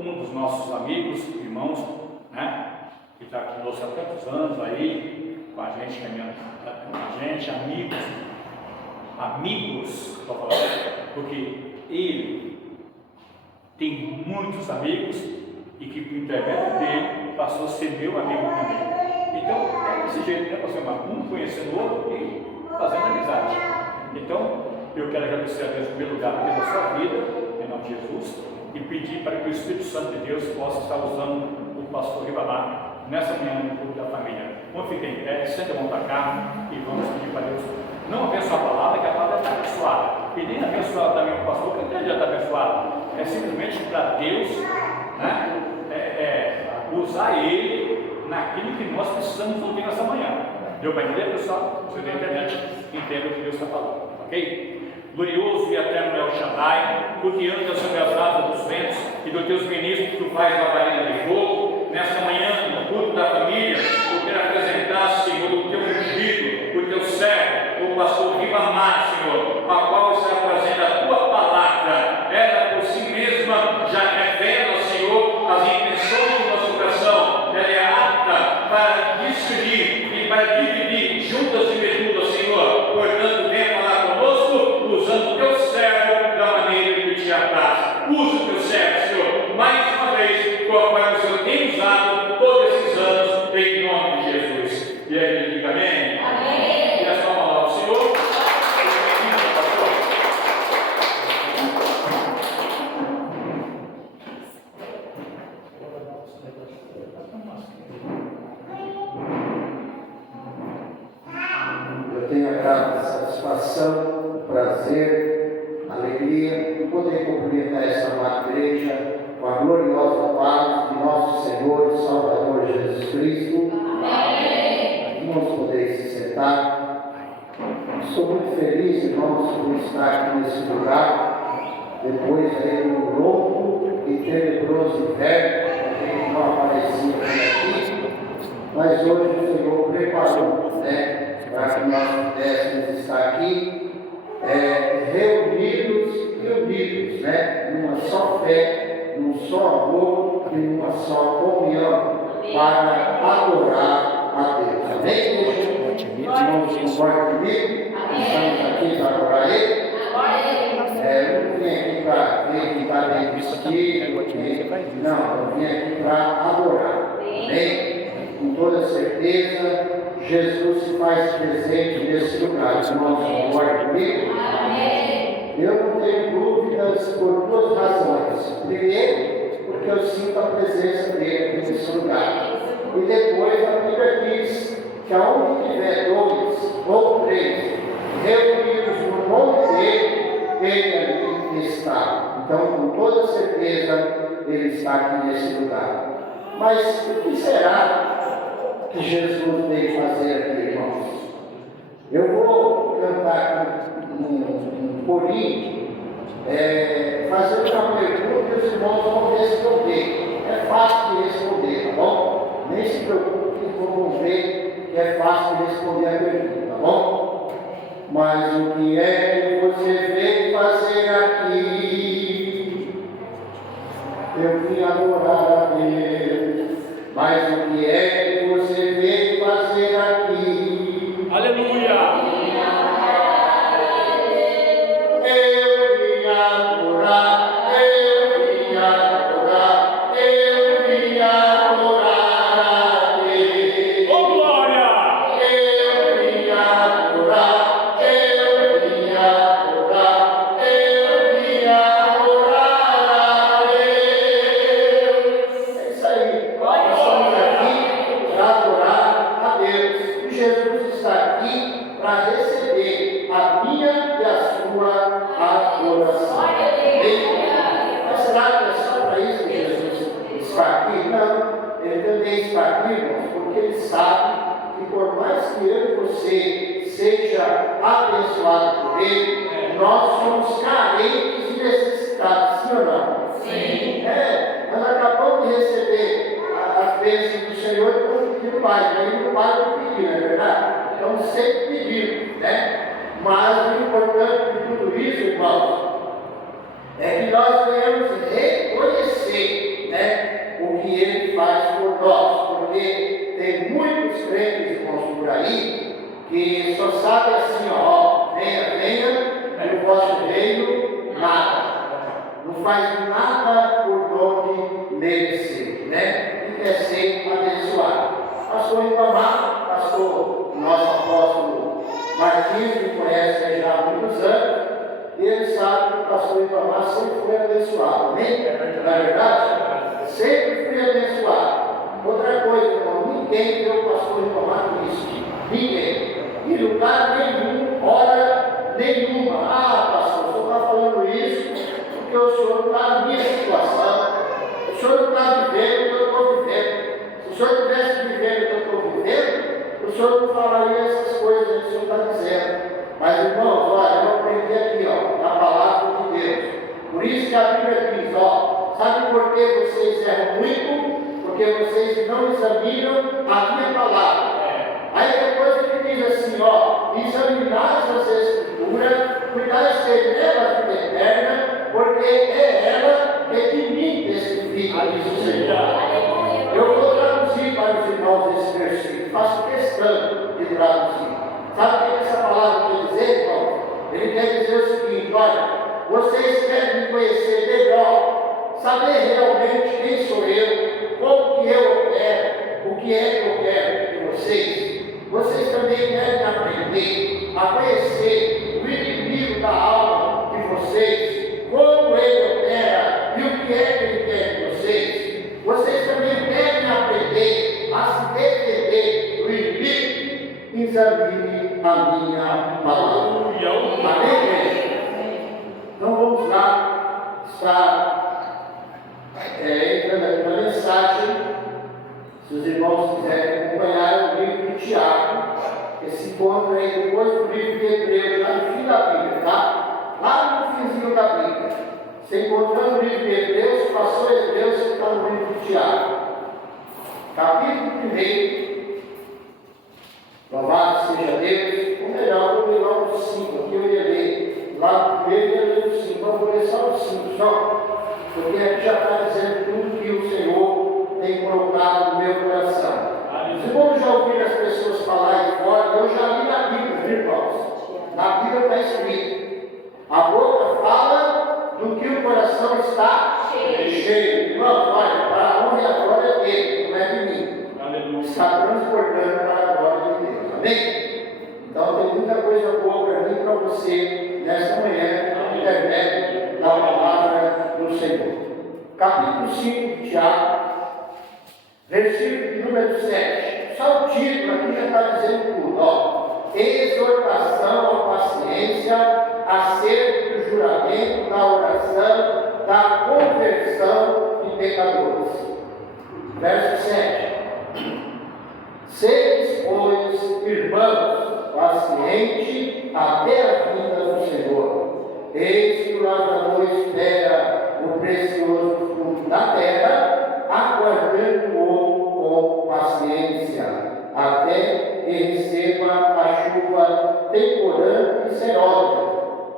um dos nossos amigos, irmãos, né, que está conosco há tantos anos aí, com a gente, caminhando com a gente, amigos, porque ele tem muitos amigos e que por intermédio dele passou a ser meu amigo também. Então, é desse jeito, né, pastor Marcos? Um conhecendo o outro e fazendo amizade. Então, eu quero agradecer a Deus em primeiro lugar pela sua vida, em nome de Jesus, e pedir para que o Espírito Santo de Deus possa estar usando o pastor Ribamar nessa manhã no culto da família. Vamos ficar em pé, senta a mão para cá e vamos pedir para Deus não abençoar a palavra, que a palavra está abençoada, e nem abençoar também o pastor, que ele já está abençoado. É simplesmente para Deus, né, usar ele naquilo que nós precisamos ouvir nessa manhã. Deu para entender, pessoal? Você da internet entende o que Deus está falando, ok? Glorioso e eterno é o Shaddai, porque anda sobre as asas dos ventos e dos teus ministros tu faz uma varinha de fogo. Nesta manhã, no culto da família, eu quero apresentar, Senhor, o teu ungido, o teu servo, o pastor Ribamar, Senhor, a qual está trazendo a tua palavra. Ela por si mesma já revela, Senhor, as intenções do nosso coração. Ela é apta para discernir e para dividir juntas e mesudas, Senhor. Portanto, venha falar conosco, usando o teu servo da maneira que te apraz. Usa o teu servo, Senhor, mais uma vez, conforme o Senhor tem usado todos esses anos, em nome de Jesus. E aí, ele diga amém? Amém. E a sua palavra, Senhor. Eu tenho a grata satisfação, prazer, alegria de poder cumprimentar esta amada igreja com a gloriosa paz de nosso Senhor e Salvador Jesus Cristo. Amém. Irmãos, podeis se sentar. Estou muito feliz, irmãos, por estar aqui nesse lugar, depois de um longo e tenebroso inverno, a gente não aparecia por aqui, mas hoje o Senhor preparou, né? Para que nós pudéssemos estar aqui reunidos e unidos, né? Numa só fé, num só amor e numa só comunhão para adorar a Deus. Amém? Irmãos, concordam comigo? Estamos aqui para adorar Ele? Eu não vim aqui para ver quem está bem vestido, não, eu vim aqui para adorar. Amém? Com toda certeza, Jesus se faz presente nesse lugar. Irmãos, concordam comigo? Eu não tenho dúvidas por duas razões. Primeiro, porque eu sinto a presença dele aqui nesse lugar. E depois, a Bíblia diz que aonde tiver dois ou três reunidos no nome dele, ele ali está. Então, com toda certeza, ele está aqui nesse lugar. Mas o que será que Jesus veio fazer aqui, irmãos? Eu vou cantar um corinho, fazendo uma pergunta e os irmãos vão responder. É fácil de responder, tá bom? Nem se preocupe, vão ver que é fácil de responder a pergunta, tá bom? Mas o que é que você veio fazer aqui? Eu vim adorar a Deus. Mas o que é que você veio fazer aqui? Aleluia! Eu vim adorar, eu vim adorar, eu vim adorar a Deus. Oh, glória! Eu vim adorar, eu vim adorar, eu vim adorar a Deus. É isso aí. Nós estamos aqui para adorar a Deus. E Jesus está aqui para receber a minha e a sua adoração. Mas será que é só para isso que Jesus está aqui? Não. Ele também está aqui, irmãos, porque ele sabe que por mais que eu e você seja abençoado por ele, nós somos carentes e necessitados, sim ou não? Sim. Nós acabamos de receber as bênçãos do Senhor e não pedindo mais, aí não para de pedir, não é verdade? Então sempre pedindo, né? Mas o importante de tudo isso, irmãos, é que nós venhamos reconhecer, né, nós, porque tem muitos crentes, irmãos, por aí, que só sabem assim, ó, venha, venha, e o vosso reino, nada. Não faz nada por onde merecer, né? E quer ser abençoado. Pastor Ribamar, pastor nosso apóstolo Martins, que conhece já há muitos anos, e ele sabe que o pastor Ribamar sempre foi abençoado, amém? Na verdade, sempre fui abençoado. Outra coisa, irmão, ninguém vê o pastor Ribamar com isso. Ninguém. Em lugar nenhum, hora nenhuma. Ah, pastor, o senhor está falando isso porque o senhor não está na minha situação. O senhor não está vivendo o que eu estou vivendo. Se o senhor estivesse vivendo o que eu estou vivendo, o senhor não falaria essas coisas que o senhor está dizendo. Mas, irmãos, olha, eu aprendi aqui, ó, na palavra de Deus. Por isso que a Bíblia diz, ó, sabe por que vocês erram muito? Porque vocês não examinam a minha palavra. Aí depois ele diz assim, ó, examinai as escrituras, cuidai ser nela a vida eterna, porque é ela que de mim testifica, diz o Senhor. Eu vou traduzir para os irmãos esse versículo, faço questão de traduzir. Sabe o que essa palavra quer dizer, irmão? Ele quer dizer o seguinte, olha, vocês querem me conhecer melhor, saber realmente quem sou eu, como que eu opero, o que é que eu quero de vocês. Vocês também devem aprender a conhecer o inimigo da alma de vocês, como ele opera e o que é que ele quer de vocês. Vocês também devem aprender a se defender do inimigo. Examine a minha palavra. Amém? Então vamos lá. Está entrando aqui na mensagem. Se os irmãos quiserem acompanhar o livro de Tiago, que se encontra aí depois do livro de Hebreus, lá no fim da Bíblia, tá? Lá no finzinho da Bíblia. Se encontrando o livro de Hebreus, passou Hebreus, está no livro de Tiago. Capítulo 1. Louvado seja Deus. Ou melhor, vou ler logo o 5, aqui eu ia ler. Lá no 1 eu ia ler o 5, mas vou ler só o 5, só. Porque aqui já está dizendo tudo que o Senhor tem colocado no meu coração. Os irmãos já ouviram as pessoas falarem fora, eu já li na Bíblia, viu, irmãos? Na Bíblia está escrito: a boca fala do que o coração está cheio. Irmãos, olha, para a honra e a glória dele, não é de mim. Aleluia. Está transportando para a glória de Deus. Amém? Então tem muita coisa boa para mim e para você nesta manhã, na internet da palavra do Senhor. Capítulo 5 de Tiago. Versículo de número 7. Só o título aqui já está dizendo tudo. Ó. Exortação à paciência acerca do juramento, da oração, da conversão de pecadores. Verso 7. Sedes, pois, irmãos, pacientes até a vinda do Senhor. Eis que o lavrador espera o precioso fruto da terra, aguardando-o com paciência, até que receba a chuva temporã e serôdia.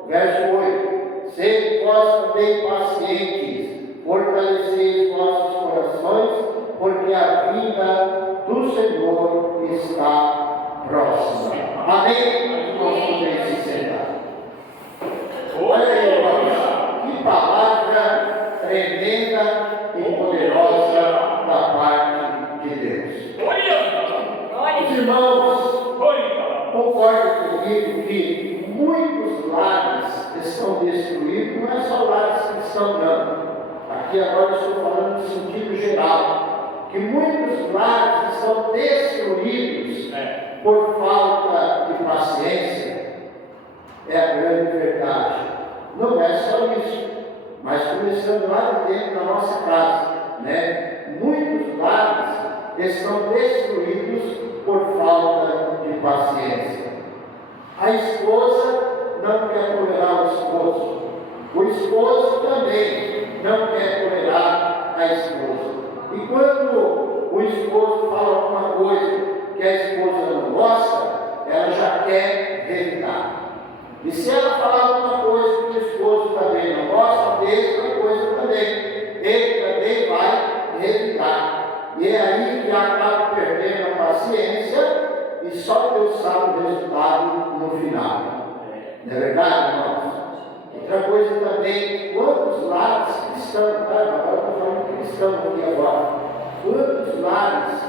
Verso 8. Sede vós também pacientes, fortalecei os vossos corações, porque a vinda do Senhor está próxima. Amém? Vamos poder se sentar. Olha aí, irmãos, que palavra tremenda e poderosa da parte de Deus. Os irmãos concordam comigo que muitos lares estão destruídos, não é só lares cristãos não. Aqui agora eu estou falando no sentido geral, que muitos lares estão destruídos por falta de paciência. É a grande verdade. Não é só isso, mas começando lá de dentro da nossa casa, né? Muitos lares estão destruídos por falta de paciência. A esposa não quer tolerar o esposo. O esposo também não quer tolerar a esposa. E quando o esposo fala alguma coisa que a esposa não gosta, ela já quer revidar. E se ela falar alguma coisa que o esposo também não gosta, a mesma coisa também, ele também vai revidar. E é aí verdade, irmãos? Outra coisa também, quantos lares cristãos, agora eu estou falando de cristão aqui agora, quantos lares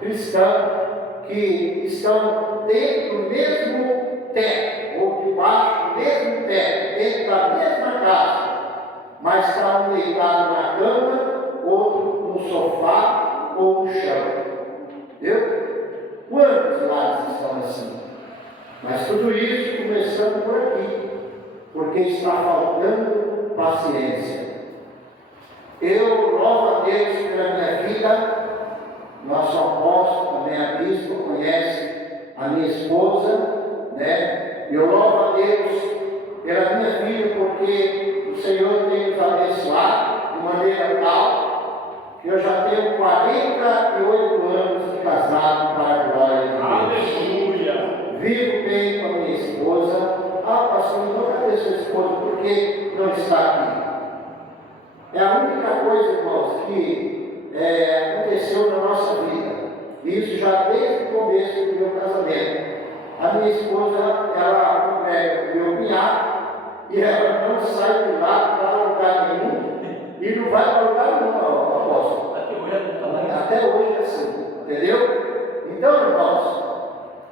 cristãos que estão dentro do mesmo teto, ou debaixo do mesmo teto, dentro da mesma casa, mas está um deitado na cama, outro no sofá ou no chão. Viu? Quantos lares estão assim? Mas tudo isso começando por aqui, porque está faltando paciência. Eu louvo a Deus pela minha vida. Nosso apóstolo, também a bispo, conhece a minha esposa, né? Eu louvo a Deus pela minha vida, porque o Senhor tem nos abençoado de maneira tal que eu já tenho 48 anos de casado para a glória de Deus. Aleluia! Vivo bem com a minha esposa. Ah, pastor, então cadê sua esposa? Por que não está aqui? É a única coisa, irmãos, que aconteceu na nossa vida. Isso já desde o começo do meu casamento. A minha esposa, ela congrega o meu cunhado e ela não sai de lá para lugar nenhum e não vai para lugar nenhum, apóstolo. Até hoje é assim, entendeu? Então, irmãos,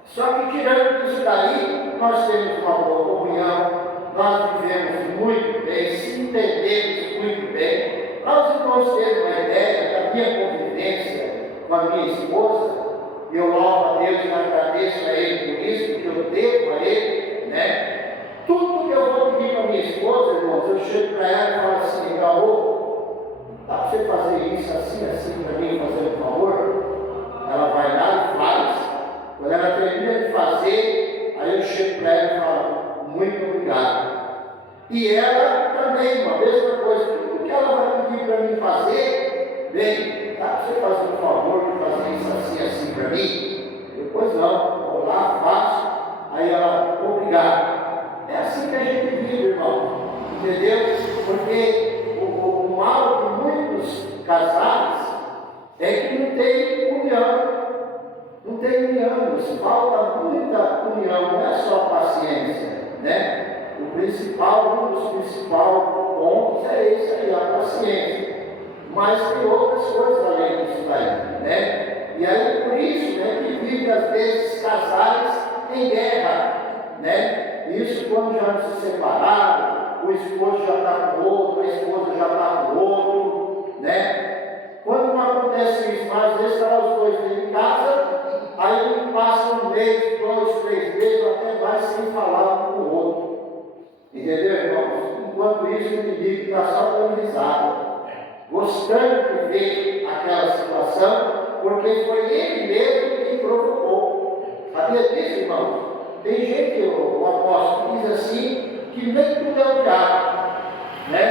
só que tirando isso daí, nós temos uma boa comunhão, nós vivemos muito bem, se entendemos muito bem. Nós irmãos terem uma ideia da minha convivência com a minha esposa, eu louvo a Deus e agradeço a Ele por isso, porque eu devo a Ele, né? Tudo que eu vou pedir para a minha esposa, irmãos, eu chego para ela e falo assim, Gaô, dá para você fazer isso assim, assim para mim, fazer um favor? Ela vai lá e faz. Quando ela termina de fazer, aí eu chego para ela e falo, muito obrigado. E ela também, uma mesma coisa, tudo que ela vai pedir para mim fazer, bem, dá para você fazer um favor de fazer isso assim, assim para mim? Depois não, vou lá, faço, aí ela, obrigado. É assim que a gente vive, irmão, entendeu? Porque o mal de muitos casais é que não tem união. Não tem união, falta muita união, não é só paciência, né? O principal, um dos principais pontos é esse aí, a paciência. Mas tem outras coisas além disso daí, né? E aí por isso, né, que vive às vezes casais em guerra, né? Isso quando já se separaram, o esposo já está com outro, a esposa já está com outro, né? Quando não acontece isso, mas às vezes estão os dois dentro de casa, aí passa um mês, 2, 3 meses, até mais sem falar um com o outro. Entendeu, irmãos? Enquanto isso, o inimigo está só dando risada, gostando de ver aquela situação, porque foi ele mesmo quem provocou. Sabia disso, irmãos? Tem gente, o apóstolo diz assim, que nem tudo é o diabo, né?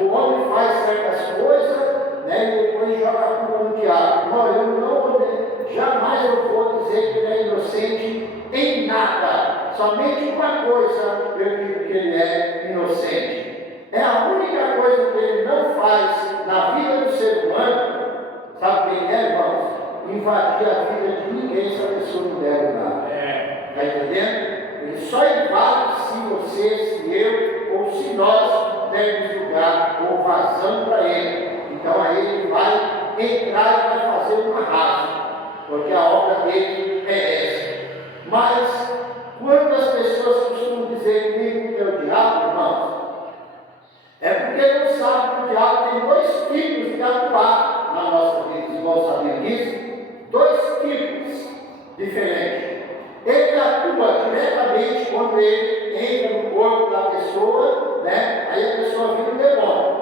O homem faz certas coisas, né? E depois joga a culpa no diabo. Não, eu não, jamais eu vou dizer que ele é inocente em nada. Somente uma coisa eu digo que ele é inocente. É a única coisa que ele não faz na vida do ser humano. Sabe quem é, irmãos? Invadir a vida de ninguém se a pessoa não der nada. Está entendendo? Ele só invade se você, se eu ou se nós dermos lugar ou vazão para ele. Então aí ele vai entrar e vai fazer uma raça, porque a obra dele é essa. Mas quando as pessoas costumam dizer que nem é o diabo, irmãos, é porque não sabem que o diabo tem 2 tipos de atuar na nossa vida. Os irmãos sabiam disso? 2 tipos diferentes. Ele atua diretamente quando ele entra no corpo da pessoa, né? Aí a pessoa vira um demônio,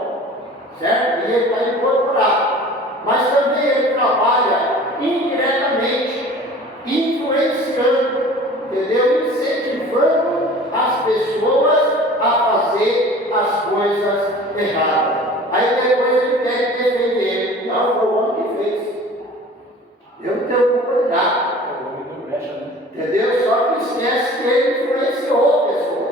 certo? E ele está incorporado. Mas também ele trabalha indiretamente, influenciando, entendeu? Incentivando as pessoas a fazer as coisas erradas. Aí depois ele quer defender. Não, foi o homem que fez. Eu não tenho culpa de nada. Entendeu? Só que esquece que ele influenciou a pessoa.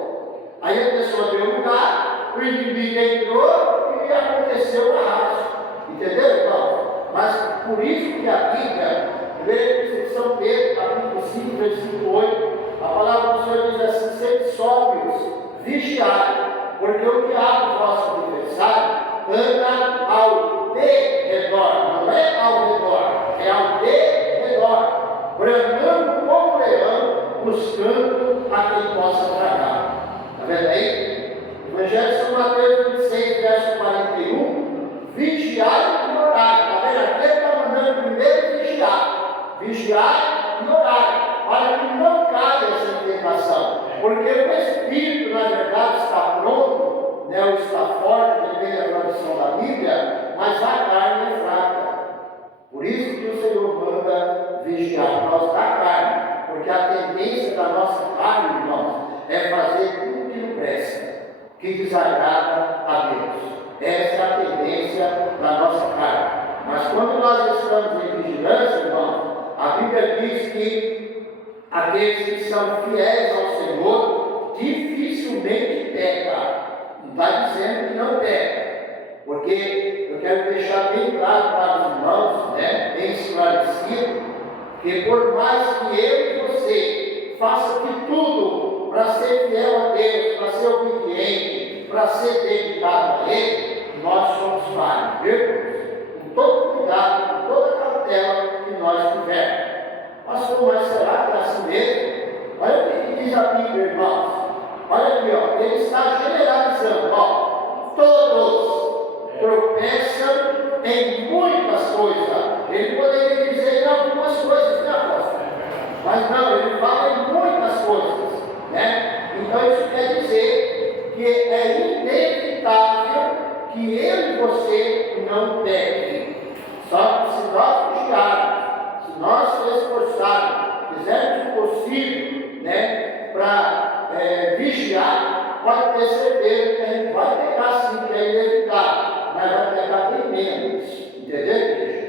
Aí a pessoa deu lugar, o inimigo entrou e aconteceu o arrasto. Entendeu, irmão? Mas por isso que a Bíblia, lê em São Pedro, capítulo 5, versículo 8, a palavra do Senhor diz assim: sede sóbrios vigiai, porque o diabo, vosso adversário, anda ao derredor, não é ao redor, é ao derredor, bramando como leão, buscando a quem possa tragar. Está vendo aí? Evangelho de São Mateus 26, verso 41, vigiai e orai. Está vendo? Aqui ele está mandando primeiro vigiar, vigiai e orai, para que não caia essa tentação, porque o espírito, na verdade, está pronto, né, ou está forte, depende da tradução da Bíblia, mas a carne é fraca. Por isso que o Senhor manda vigiar por causa da carne, porque a tendência da nossa carne, irmãos, é fazer tudo que não presta, que desagrada a Deus. Essa é a tendência da nossa carne. Mas quando nós estamos em vigilância, irmãos, a Bíblia diz que aqueles que são fiéis ao Senhor dificilmente pecam. Não está dizendo que não peca, porque eu quero deixar bem claro para os irmãos, né, bem esclarecido, que por mais que eu e você faça de tudo para ser fiel a Deus, para ser obediente, para ser dedicado a Ele, nós somos falhos, viu? Com todo cuidado, com toda cautela que nós tivermos. Pastor, mas será que é assim mesmo? Olha o que diz a Bíblia, irmãos. Olha aqui, ó, ele está generalizando, ó, todos tropeçam em muitas coisas. Ele poderia dizer em algumas coisas, né, apóstolo? Mas não, ele fala em muitas coisas, né? Então isso quer dizer que é inevitável que eu e você não pequem. Só que se nós vigiarmos, se nós nos esforçarmos, fizermos o possível, né, para vigiar, pode ter certeza que a gente vai pecar sim, que é inevitável, mas vai pecar bem menos, entendeu, igreja?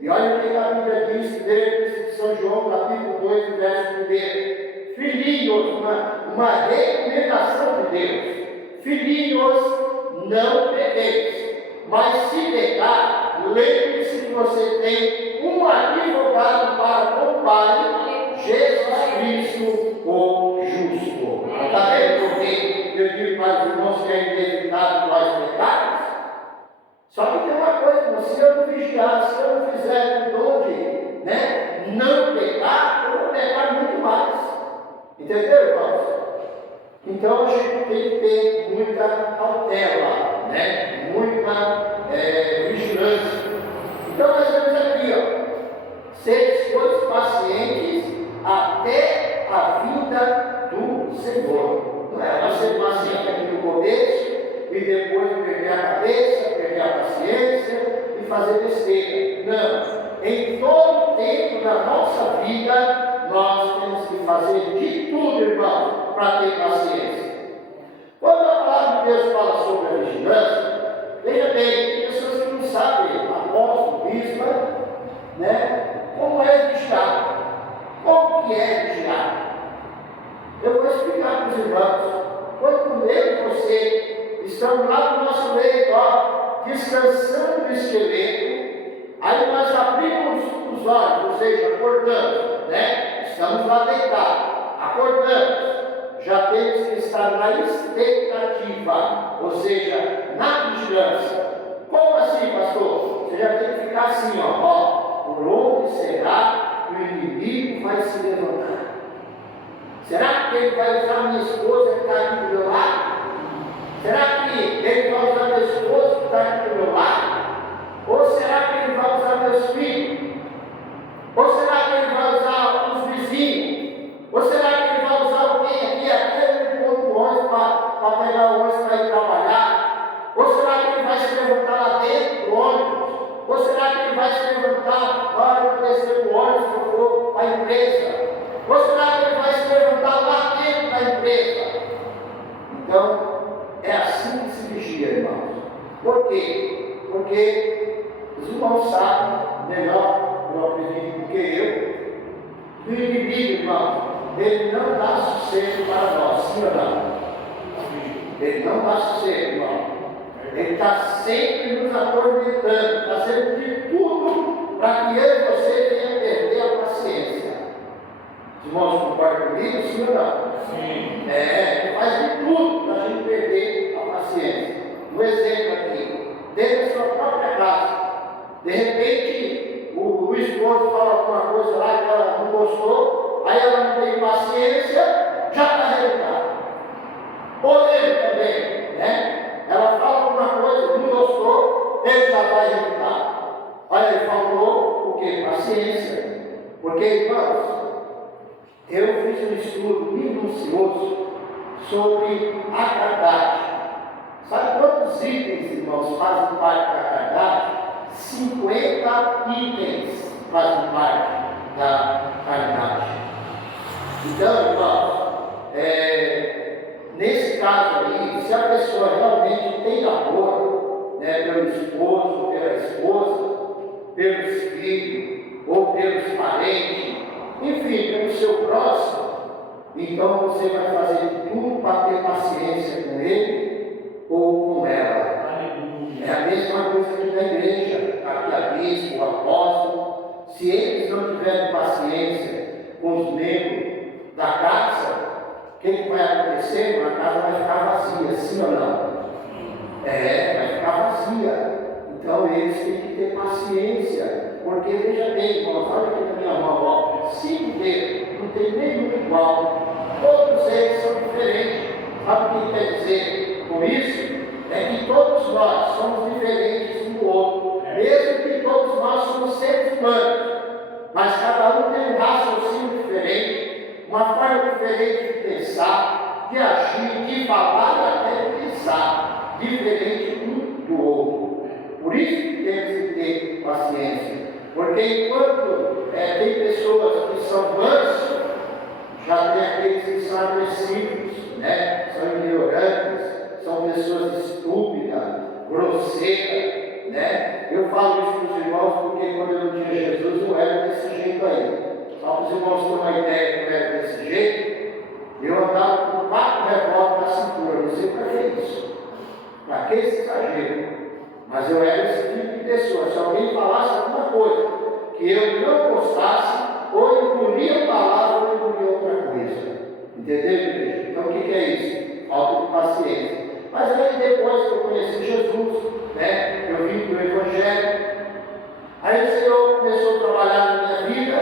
E olha o que a Bíblia diz, de São João, capítulo 2, verso 1. Filhinhos, uma recomendação de Deus. Filhinhos, não pequeis, mas se pecar, lembre-se que você tem um advogado para com o Pai, Jesus Cristo, o justo. Está vendo por que eu digo para os irmãos que é inevitável nós pecarmos? Só que tem uma coisa, se eu não vigiar, se eu não fizer o dom de, né, não pecar, eu vou pecar muito mais. Entendeu, irmãos? Então a gente tem que ter muita cautela, né? Muita vigilância. Então nós vemos aqui, ó, seres todos pacientes até a vinda do Senhor. Não é ser paciente aqui no começo e depois perder a cabeça, perder a paciência e fazer besteira. Não. Em todo o tempo da nossa vida, nós temos que fazer de tudo, irmão, para ter paciência. Quando a palavra de Deus fala sobre a vigilância, veja bem, tem pessoas que não sabem, apóstolo, bispo, né, como é vigiar. Como que é vigiar? Eu vou explicar para os irmãos. Quando eu e você estamos lá no nosso leito, ó, descansando do esqueleto, aí nós abrimos os olhos, ou seja, acordamos, né? Estamos lá deitados, acordamos. Já temos que estar na expectativa, ou seja, na vigilância. Como assim, pastor? Você já tem que ficar assim, ó, por onde será que o inimigo vai se levantar? Será que ele vai usar minha esposa que está aqui do meu lado? Será que ele vai usar minha esposa que está aqui do meu lado? Ou será que ele vai usar meus filhos? Ou será que ele vai usar os vizinhos? Ou será que ele vai usar alguém aqui, aquele ponto ônibus para pegar o ônibus para ir trabalhar? Ou será que ele vai se levantar lá dentro do ônibus? Ou será que ele vai se levantar para eu descer o ônibus que eu for para a empresa? Ou será que ele vai se levantar lá dentro da empresa? Então, é assim que se vigia, irmãos. Por quê? Porque os irmãos sabem melhor, eu acredito, do que eu, que o inimigo, irmão, ele não dá sossego para nós, sim ou não? Ele não dá sossego, irmão. Ele está sempre nos atormentando, fazendo de tudo para que eu e você venha perder a paciência. Os irmãos concordam comigo, sim ou não? Sim. Ele faz de tudo para a gente perder a paciência. Um exemplo aqui, dentro da sua própria casa. De repente, o esposo fala alguma coisa lá que ela não gostou, aí ela não tem paciência, já está revoltada. Ou ele também, né? Ela fala alguma coisa, não gostou, ele já vai revoltar. Olha, ele falou o quê? Paciência. Porque, irmãos, eu fiz um estudo minucioso sobre a caridade. Sabe quantos itens, irmãos, fazem parte da caridade? 50 itens fazem parte da caridade. Então, irmãos, nesse caso aí, se a pessoa realmente tem amor, né, pelo esposo, pela esposa, pelos filhos, ou pelos parentes, enfim, pelo seu próximo, então você vai fazer tudo para ter paciência com ele ou com ela. É a mesma coisa que na igreja, aqui a bispo, o apóstolo. Se eles não tiverem paciência com os membros da casa, o que vai acontecer? A casa vai ficar vazia, sim ou não? Vai ficar vazia. Então eles têm que ter paciência, porque veja bem, irmãos, olha aqui na minha mão, ó, 5 dedos, não tem nenhum igual, todos eles são diferentes. Sabe o que quer dizer com isso? É que todos nós somos diferentes um do outro, mesmo que todos nós somos seres humanos, mas cada um tem um raciocínio diferente, uma forma diferente de pensar, de agir, de falar e até de pensar, diferente um do outro. Por isso que temos que ter paciência, porque enquanto tem pessoas que são mansos, já tem aqueles que são agressivos, né? São ignorantes, são pessoas estúpidas, grosseiras, né? Eu falo isso para os irmãos porque quando eu não tinha Jesus eu era desse jeito aí. Só para os irmãos terem uma ideia que eu era desse jeito, eu andava com 4 revólveres na cintura, não sei para que isso, para que esse exagero? Mas eu era esse tipo de pessoa. Se alguém falasse alguma coisa que eu não gostasse, ou engolia a palavra ou engolia outra coisa. Entendeu, igreja? Então o que é isso? Falta de paciência. Mas aí depois que eu conheci Jesus, né, eu vim do Evangelho, aí o Senhor começou a trabalhar na minha vida,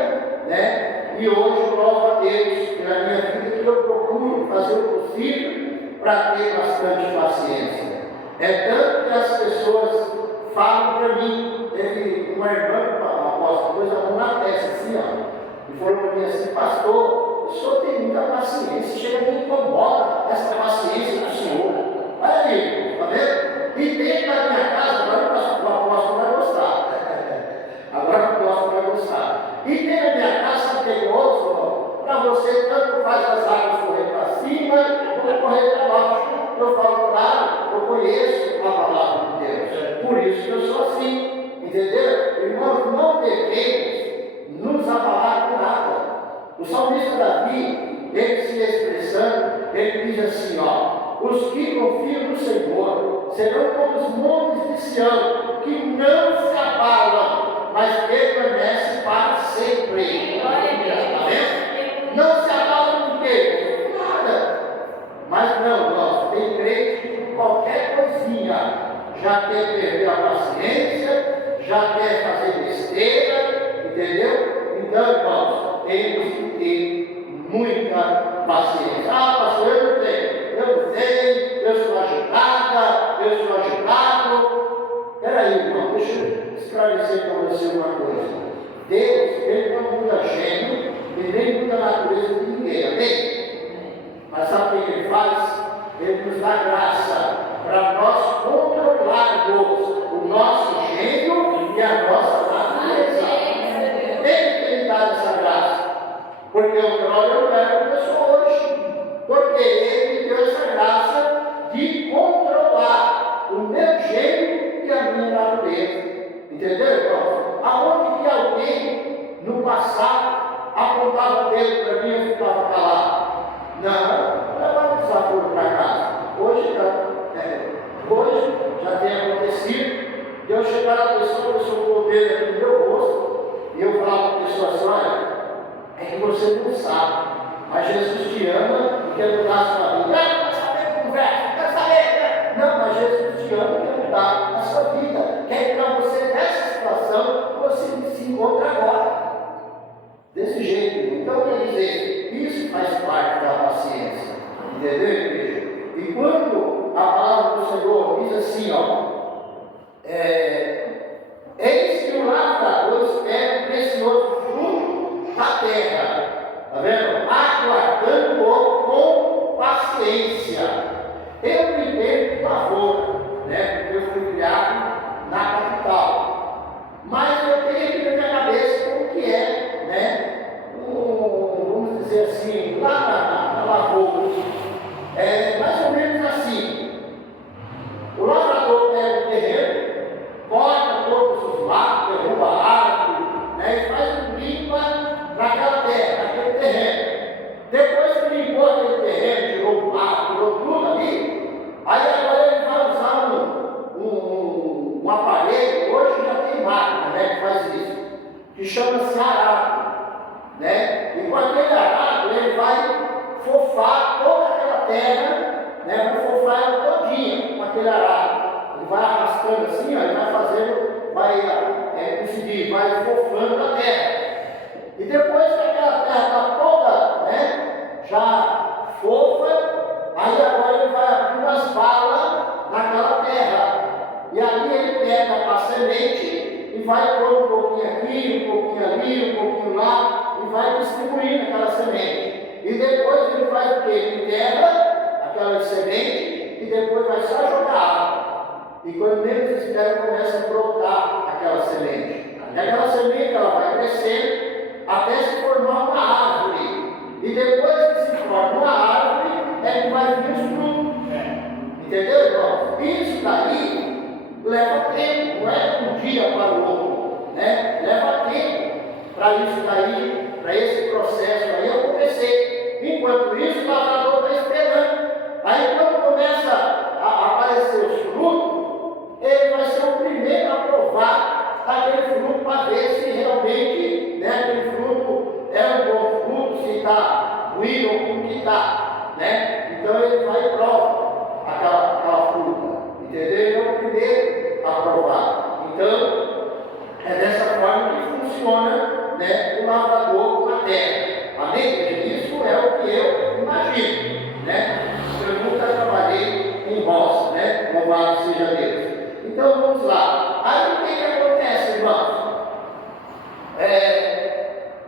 né, e hoje eu louvo a Deus pela minha vida que eu procuro fazer o possível para ter bastante paciência. É tanto que as pessoas falam para mim, teve uma irmã, apóstolo, pôs a mão na testa assim, ó, e falou para mim assim: pastor, o senhor tem muita paciência, chega a me incomoda essa paciência do senhor. Olha aí, está vendo? E dentro da minha casa, agora o apóstolo vai gostar. Agora o apóstolo vai gostar. E dentro da minha casa, sabe o que eu ouço? Para você, tanto faz as águas correr para cima, como correr para baixo. Eu falo, claro, eu conheço a palavra de Deus. Por isso que eu sou assim. Entendeu? Irmãos, não devemos nos abalar com nada. O salmista Davi, ele se expressando, ele diz assim, ó: os que confiam no Senhor serão como os montes de Sião, que não se abalam, mas permanecem para sempre. Não se abalam com quê? Nada. Mas não, nós tem crente que por qualquer coisinha já quer perder a paciência, já quer fazer besteira, entendeu? Então, irmãos, temos que ter muita paciência. Ah, pastor, eu não sei, eu sou agitada, eu sou agitado. Peraí, irmão, deixa eu esclarecer para você uma coisa. Deus, ele não muda gênero, ele nem muda a natureza de ninguém, amém? Mas sabe o que ele faz? Ele nos dá graça para nós controlarmos o nosso gênero e a nossa natureza. Ele tem dado essa graça. Porque o trono eu quero como eu sou hoje. Porque ele me deu essa graça de controlar o meu gênero e a minha natureza. Entendeu, irmão? Aonde que alguém no passado apontava o dedo para mim e eu ficava calado? Não, levava o desaforo para casa. Hoje não. Hoje já tem acontecido de eu chegar na pessoa com o dedo no meu rosto, e eu falar para a pessoa assim: olha, é que você não sabe, quer mudar a sua vida. Não, quer saber conversa, quer saber, né? Não, mas Jesus te ama e quer mudar a sua vida. Quer tirar você dessa situação que você se encontra agora. Desse jeito. Então, quer dizer, isso faz parte da paciência. Entendeu, igreja? E quando a palavra do Senhor diz assim, eis que o lavrador espera o precioso fruto da terra. Está vendo? Aguardando-o com paciência. Eu me entendo de lavoura, né? Porque eu fui criado na capital. Mas eu tenho aqui na minha cabeça o que é, né? Vamos dizer assim, lá na lavoura. É mais ou menos assim. O lavrador pega o terreno, corta todos os matos, derruba a árvore, né, e faz um limpa naquela terra, naquele terreno. Depois que limpou aquele terreno, tirou o mato, tirou tudo ali, aí agora ele vai usar um aparelho, hoje já tem máquina, né, que faz isso, que chama-se arado, né? E com aquele arado ele vai fofar toda aquela terra, né? Vai fofar ela todinha com aquele arado. Ele vai arrastando assim, ele vai fazendo, vai fofando a terra. E depois que aquela terra está toda, né, já fofa, aí agora ele vai abrir umas balas naquela terra. E ali ele pega a semente e vai pôr um pouquinho aqui, um pouquinho ali, um pouquinho lá, e vai distribuindo aquela semente. E depois ele faz o quê? Ele enterra aquela semente e depois vai só jogar água. E quando menos espera, começa a brotar aquela semente. E aquela semente ela vai crescendo até se formar uma árvore. E depois que se forma uma árvore, é que vai vir os frutos. Entendeu, irmão? Isso daí leva tempo, não é de um dia para o outro, né? Leva tempo para isso daí, para esse processo aí acontecer. Enquanto isso, o lavrador está esperando. Aí quando começa a aparecer os frutos, ele vai ser o primeiro a provar aquele fruto para ver se realmente, né, aquele fruto é um bom fruto, se está ruim ou como que está, né? Então ele vai e prova aquela fruta, entendeu? Ele é o primeiro a provar. Então, é dessa forma que funciona, né, o lavrador na terra. Amém? Isso é o que eu imagino, né? Eu nunca trabalhei em roça, né? Louvado seja Deus. Então vamos lá. Aí o que acontece, irmãos?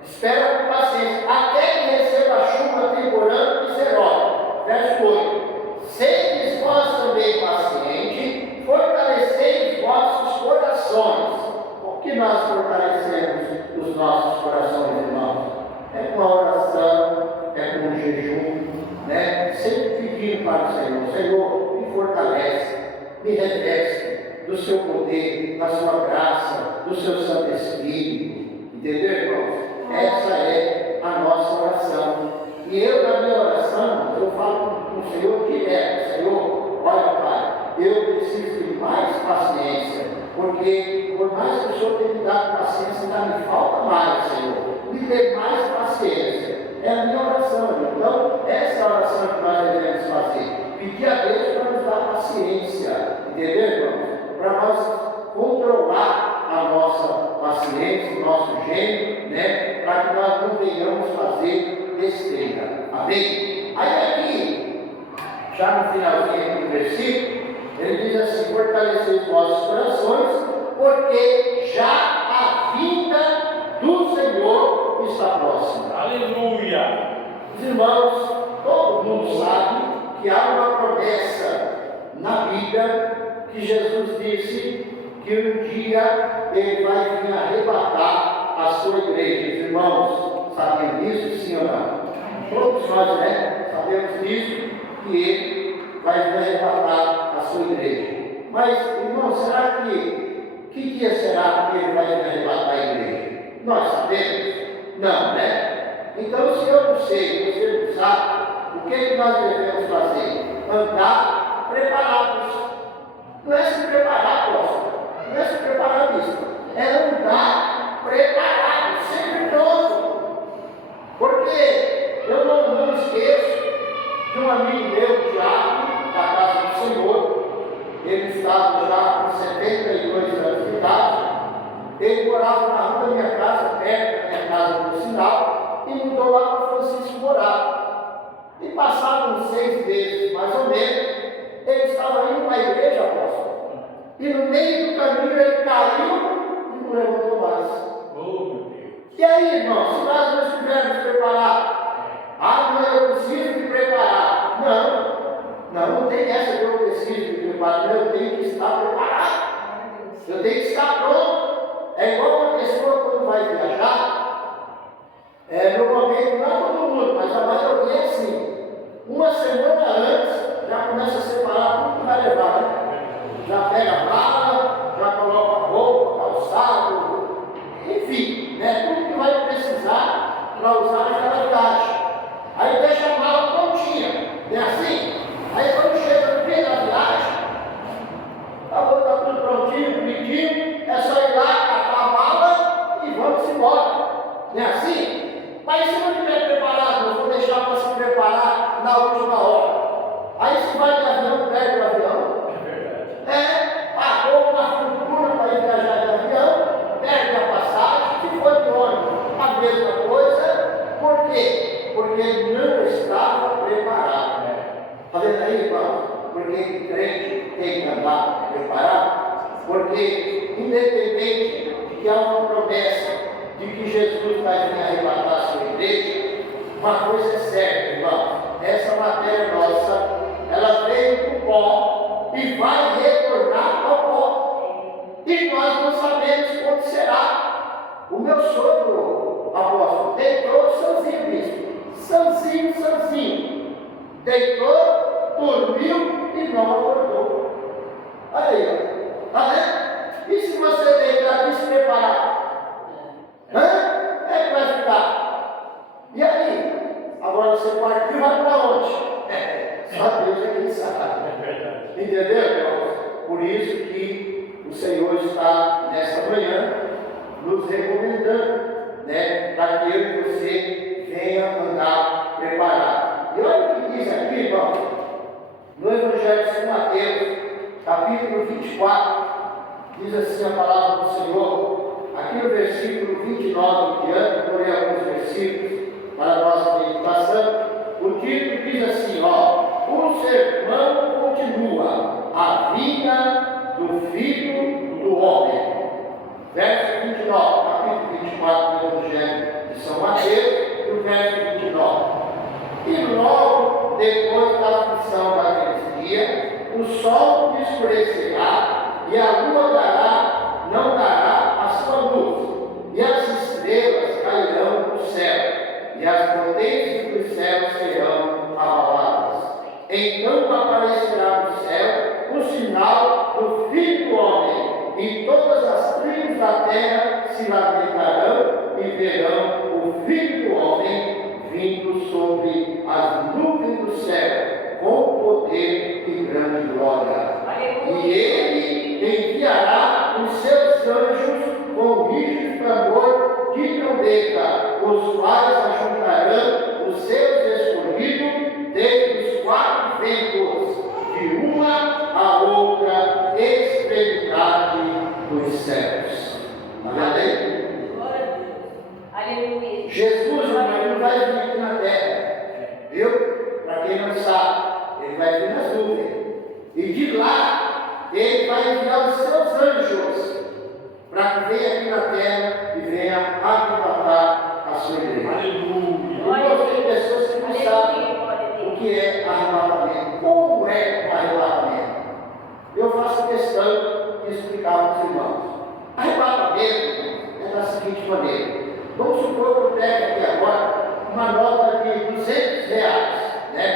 Espera com paciência, até que receba a chuva temporã e seróia. Verso 8. Sedes vós também pacientes, fortalecei os vossos corações. O que nós fortalecemos os nossos corações, irmãos? É com a oração, é com o jejum, né? Sempre pedindo para o Senhor: Senhor, me fortalece, me reveste do seu poder, da sua graça, do seu Santo Espírito. Entendeu, irmãos? Essa é a nossa oração. E eu, na minha oração, eu falo com o Senhor direto: Senhor, olha, Pai, eu preciso de mais paciência, porque por mais que o Senhor tenha me dado paciência, ainda me falta mais, Senhor. Me dê mais paciência. É a minha oração. Então, essa é a oração que nós devemos fazer. Pedir a Deus para nos dar paciência. Entendeu, irmãos? Para nós controlar a nossa paciência, o nosso gênio, né? Para que nós não venhamos fazer besteira. Amém? Aí aqui, já no finalzinho do versículo, ele diz assim: fortalecei os vossos corações, porque já a vinda do Senhor está próxima. Aleluia! Os irmãos, todo mundo sabe que há uma promessa na Bíblia que Jesus disse que um dia ele vai vir arrebatar a sua igreja. Os irmãos, sabiam disso, sim ou não? Todos nós, né, sabemos disso, que ele vai vir arrebatar a sua igreja. Mas, irmãos, será que dia será que ele vai vir arrebatar a igreja? Nós sabemos? Não, né? Então, se eu não sei, você não sabe, o que nós devemos fazer? Andar preparados. Não é se preparar, apóstolo. Não é se preparar nisso. É andar preparado, sempre pronto. Porque eu não esqueço estava já com 72 anos de idade. Ele morava na rua da minha casa, perto da minha casa, por sinal, e mudou lá para Francisco morar. E passaram uns 6 meses, mais ou menos, ele estava indo para a igreja, apóstolo. E no meio do caminho ele caiu e não levantou mais. Oh, meu Deus. E aí, irmão, se nós não estivermos preparados, não, eu preciso me preparar. Não tem essa que eu preciso me preparar. Eu tenho que estar preparado. Eu tenho que estar pronto. É igual uma pessoa quando vai viajar. Normalmente, não é todo mundo, mas a maioria é assim. Uma semana antes, já começa a separar tudo que vai levar, né? Já pega a mala, já coloca a roupa, calçado, enfim, né? Tudo que vai precisar para usar naquela viagem. Aí deixa a mala prontinha, não é assim? Aí quando chega no fim da viagem, está tudo prontinho, bonitinho, é só ir lá, catar a mala e vamos embora. Não é assim? Mas se não estiver preparado, eu vou deixar para se preparar na última hora. Aí se vai de avião, perde o avião. É verdade. Pagou uma fortuna para ir viajar de avião, perde a passagem, se for de ônibus, a mesma coisa. Por quê? Porque ele não estava preparado. Está vendo aí, irmão? Porque crente tem que andar preparado. Porque, independente de que há uma promessa de que Jesus vai vir arrebatar a sua igreja, uma coisa é certa, irmão. Essa matéria nossa, ela veio do pó e vai retornar ao pó. E nós não sabemos quando será. O meu sogro, apóstolo, deitou sanzinho, bispo. Sanzinho. Deitou, dormiu e não acordou. Olha aí, ó. Tá vendo? E se você deitar e se preparar? É que vai ficar. E aí? Agora você partiu e vai para onde? Só Deus é quem sabe. É verdade. Entendeu, irmãos? Por isso que o Senhor está nesta manhã nos recomendando, né? Para que eu e você venha andar preparado. E olha o que diz aqui, irmão, no Evangelho de São Mateus, capítulo 24, diz assim a palavra do Senhor, aqui no versículo 29 em diante, porém alguns versículos para a nossa meditação. O título diz assim, o sermão continua, a vinda do Filho do Homem. Verso 29, capítulo 24 do Evangelho de São Mateus, no verso 29. E logo depois da aflição daqueles dias, o sol escurecerá e a lua não dará a sua luz, e as estrelas cairão do céu, e as potências dos céus serão abaladas. Então aparecerá no céu o sinal do Filho do Homem, e todas as tribos da terra se lamentarão e verão o Filho do Homem vindo sobre as nuvens do céu, com poder e grande glória. E ele enviará os seus anjos com rígido clamor de trombeta, os quais ajuntarão os seus escolhidos desde os 4 ventos, de uma a outra extremidade dos céus. Amém? Aleluia. Jesus, irmão, vai vir aqui na terra, viu? Para quem não sabe, ele vai vir nas nuvens. E de lá, ele vai enviar os seus anjos para que venha aqui na terra e venha arrebatar a sua igreja. Aleluia. Irmãos, tem pessoas que não sabem o que é arrebatamento. Como é o arrebatamento? Eu faço questão de explicar para os irmãos. Arrebatamento é da seguinte maneira. Vamos supor que eu pego aqui agora uma nota de R$200, né?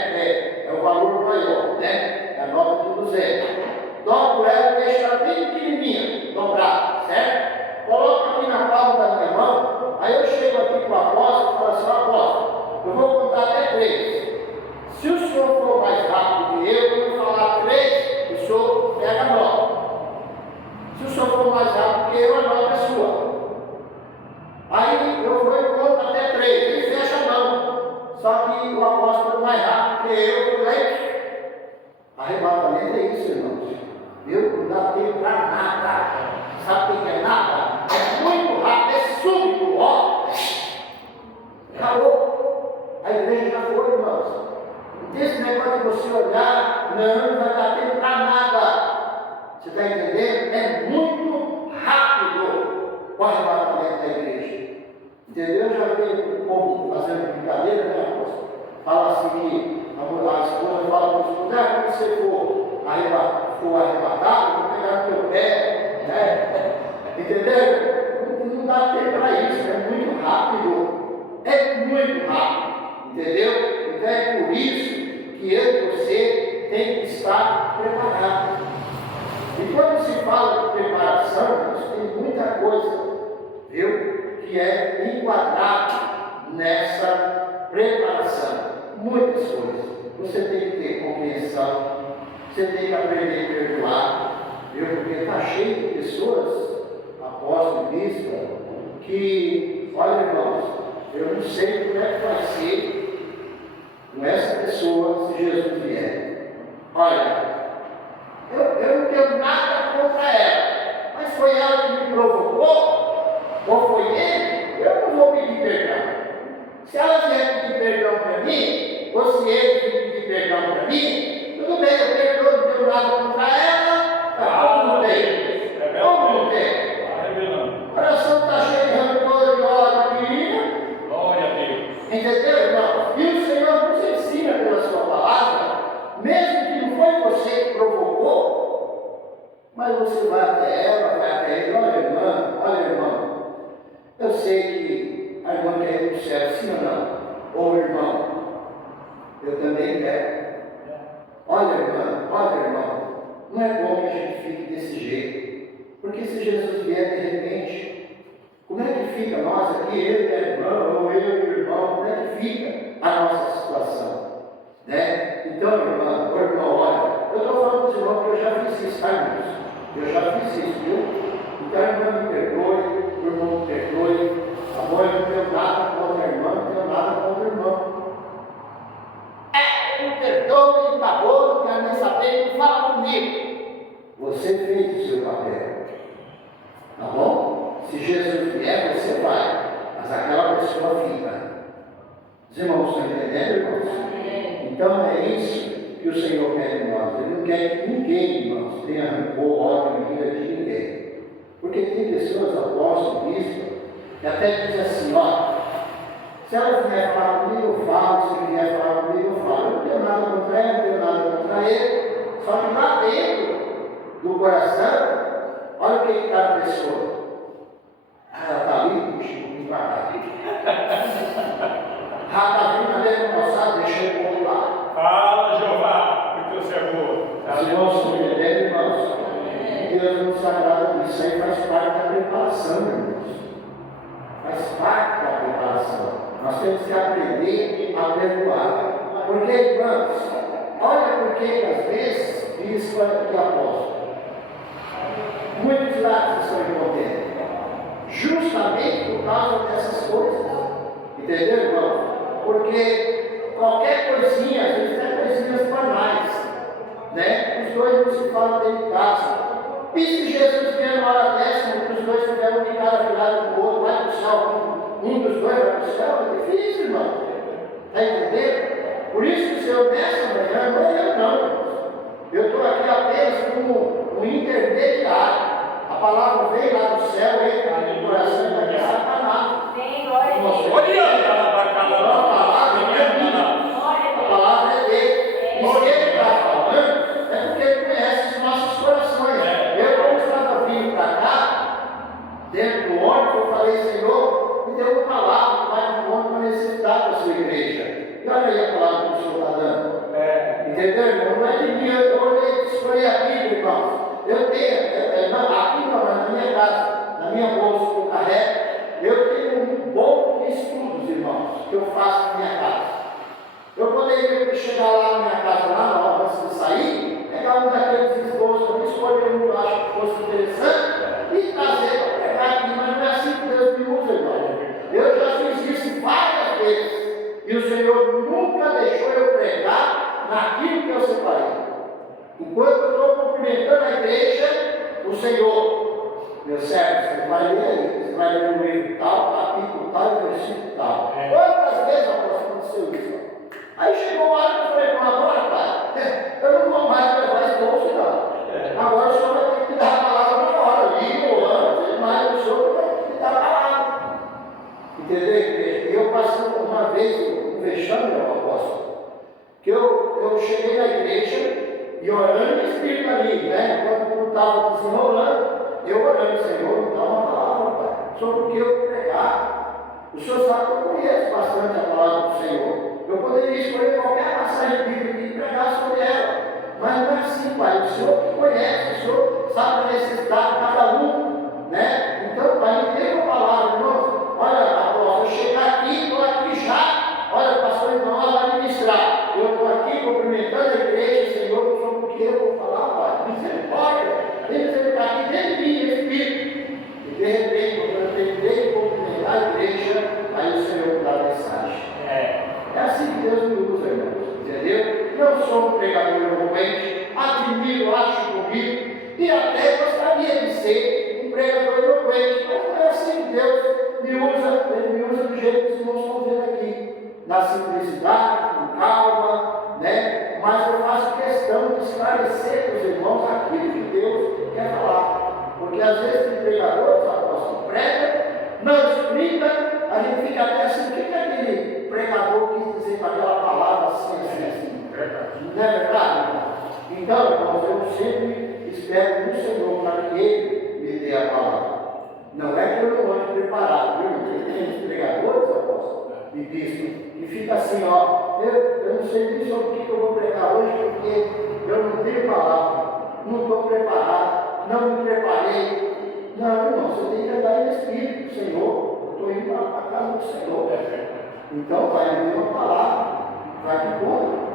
É o valor maior, né? É a nota de 200. Dobro ela e deixo ela bem pequenininha, dobrada, certo? Coloco aqui na palma da minha mão, aí eu chego aqui com o apóstolo e falo assim, apóstolo, eu vou contar até 3. Se o senhor for mais rápido que eu vou falar 3, o senhor pega a nota. Se o senhor for mais rápido que eu, a nota é sua. Aí eu vou e conto até 3, ele fecha a mão. Só que o apóstolo mais rápido que eu falei, arrebatamento é isso, irmãos. viu? Não dá tempo para nada. Sabe o que é nada? É muito rápido, é súbito, ó. Acabou. A igreja já foi, irmãos. Não tem esse negócio de você olhar, não vai dar tempo para nada. Você está entendendo? É muito rápido o arrebatamento da igreja. Entendeu? Já vi o povo fazendo brincadeira, né, apóstolo? Fala assim que a esposa fala para o esposo, quando você for arrebatado, vou pegar no teu pé, né? Entendeu? Não dá tempo para isso, é muito rápido. É muito rápido. Entendeu? Então é por isso que eu e você tem que estar preparado. E quando se fala de preparação, tem muita coisa, viu? Que é enquadrado nessa preparação. Muitas coisas. Você tem que ter compreensão, você tem que aprender a perdoar, viu? Porque está cheio de pessoas, apóstolo, bispo, que, olha, irmãos, eu não sei como é que vai ser com essa pessoa se Jesus vier. Olha, eu não tenho nada contra ela, mas foi ela que me provocou. Ou foi ele, eu não vou pedir perdão. Se ela vier pedir perdão para mim, ou se ele pedir perdão para mim, tudo bem, eu perdoo, não tenho nada contra ela, como não tem? Como não tem? O coração está cheio de rancor e ódio aqui. Glória a Deus. Entendeu, irmão? E o Senhor nos ensina pela sua palavra, mesmo que não foi você que provocou, mas você vai até ela, vai até ele, olha, irmão. Eu sei que a irmã quer ir para o céu, sim ou não? Ou irmão, eu também quero. Olha, irmão, não é bom que a gente fique desse jeito. Porque se Jesus vier de repente, como é que fica nós aqui, eu e a irmã, ou eu e o irmão, como é que fica a nossa situação? Né? Então, irmão, olha, eu estou falando para os irmãos que eu já fiz isso, tá, irmãos? Eu já fiz isso, viu? Então a irmã me perdoe, o irmão me perdoe, a mãe não tem nada contra a irmã, não tem nada contra o irmão. Me perdoe, acabou, não quero nem saber, não fala comigo. Você fez o seu papel, tá bom? Se Jesus vier, você vai, mas aquela pessoa fica. Os irmãos estão entendendo, irmãos? Então é isso que o Senhor quer de nós. Ele não quer que ninguém, irmãos, tenha rancor, ódio, ira de ninguém. Porque tem pessoas, apóstolos, bispo, que até dizem assim, ó, se ela vier falar comigo, eu falo, se ele vier falar comigo, eu falo. Eu não tenho nada contra ela, não tenho nada contra ele. Só que lá dentro do coração, olha o que está a pessoa. Ela está ali, puxa, vamos para cá. Ela está vindo na mesma calçada, deixou o povo lá. Fala, Jeová, que teu servo. Os irmãos estão entendendo, irmãos? Deus nos agrada disso, aí faz parte da preparação, irmãos. Faz parte da preparação. Nós temos que aprender a perdoar. Porque, irmãos, olha porque às vezes bispo e apóstolo, muitos lados estão envolvendo, justamente por causa dessas coisas. Entendeu, irmão? Porque qualquer coisinha, às vezes é coisinhas banais, né? Os dois não se falam dentro de casa. E se Jesus vier uma hora décima, que os dois tiveram de cara virada para o outro, vai para o céu, um dos dois vai para o céu, é difícil, irmão. Está entendendo? Por isso que o Senhor nessa manhã, não é eu não, irmãos. Eu estou aqui apenas como um intermediário. A palavra veio lá do céu, entra no coração e vai passar para nada. A palavra é dele. E se ele está falando, é porque ele conhece os nossos corações. Eu, como estava vindo para cá, dentro do ônibus, eu falei, Senhor, me deu uma palavra que vai de conta para a necessidade da sua igreja. E olha aí a palavra que o Senhor está dando. Entendeu, irmão? Não é de mim, eu olhei, escolhi a Bíblia, irmãos. Eu tenho, não, aqui não, mas na minha casa, na minha bolsa que eu carrego, eu tenho um bom de estudos, irmãos, que eu faço na minha casa. Eu poderia chegar lá na minha casa, lá na hora antes de sair, pegar um daqueles esboços, escolher um que eu acho que fosse interessante e trazer para pegar aqui, mas não é assim que Deus me usa, irmão. Eu já fiz isso várias vezes e o Senhor nunca deixou eu pregar naquilo que eu separei. Enquanto eu estou cumprimentando a igreja, o Senhor, meu servo, você vai ler aí, você vai ler no livro tal, capítulo tal, versículo tal. Quantas vezes aconteceu isso? Aí chegou uma hora que eu falei, agora, pai, eu não vou mais levar esse bolso, não. Agora o senhor vai ter que me dar a palavra na hora, ali, ou antes, mas o senhor vai ter que me dar a palavra. Entendeu? Eu passei uma vez um vexame, meu apóstolo, que eu cheguei na igreja e orando em espírito ali, né? Quando eu estava desenrolando, eu orando, Senhor, me dá uma palavra, pai, sobre o que eu pregar. O senhor sabe que eu conheço bastante a palavra do Senhor. Eu poderia escolher qualquer passagem bíblica e pregar sobre ela. Mas não é assim, pai. O Senhor que conhece, o Senhor sabe a necessidade de cada um, né? Então, pai, me dê uma palavra, irmão. Olha, apóstolo, eu chegar aqui, estou aqui já. Olha, o pastor irmão vai ministrar. Eu estou aqui cumprimentando a igreja, Senhor, sobre o que eu vou falar, pai. Misericórdia. Tem misericórdia aqui dentro de mim, Espírito. E de repente, quando eu terminei de cumprimentar a igreja, aí o Senhor me dá a mensagem. É assim que Deus me usa, irmãos, entendeu? Não sou um pregador eloquente, admiro, acho bonito, e até gostaria de ser um pregador eloquente, mas não é assim que Deus me usa, Ele me usa do jeito que os irmãos estão vendo aqui, na simplicidade, com calma, né? Mas eu faço questão de esclarecer para os irmãos aquilo que Deus quer falar, porque às vezes tem pregadores, apóstolo, prega, não explica, a gente fica até assim, o que é aquele pregador quis dizer com aquela palavra assim. Não é verdade? Então, irmãos, eu sempre espero no Senhor para que Ele me dê a palavra. Não é que eu não ande preparado, viu? Tem uns pregadores, apóstolo, e bispo, que fica assim, ó, eu não sei nem sobre o que eu vou pregar hoje, porque eu não tenho palavra, não estou preparado, não me preparei. Não, irmão, você tem que andar em espírito do Senhor. Eu estou indo para a casa do Senhor. Então, vai me uma palavra, vai que conta.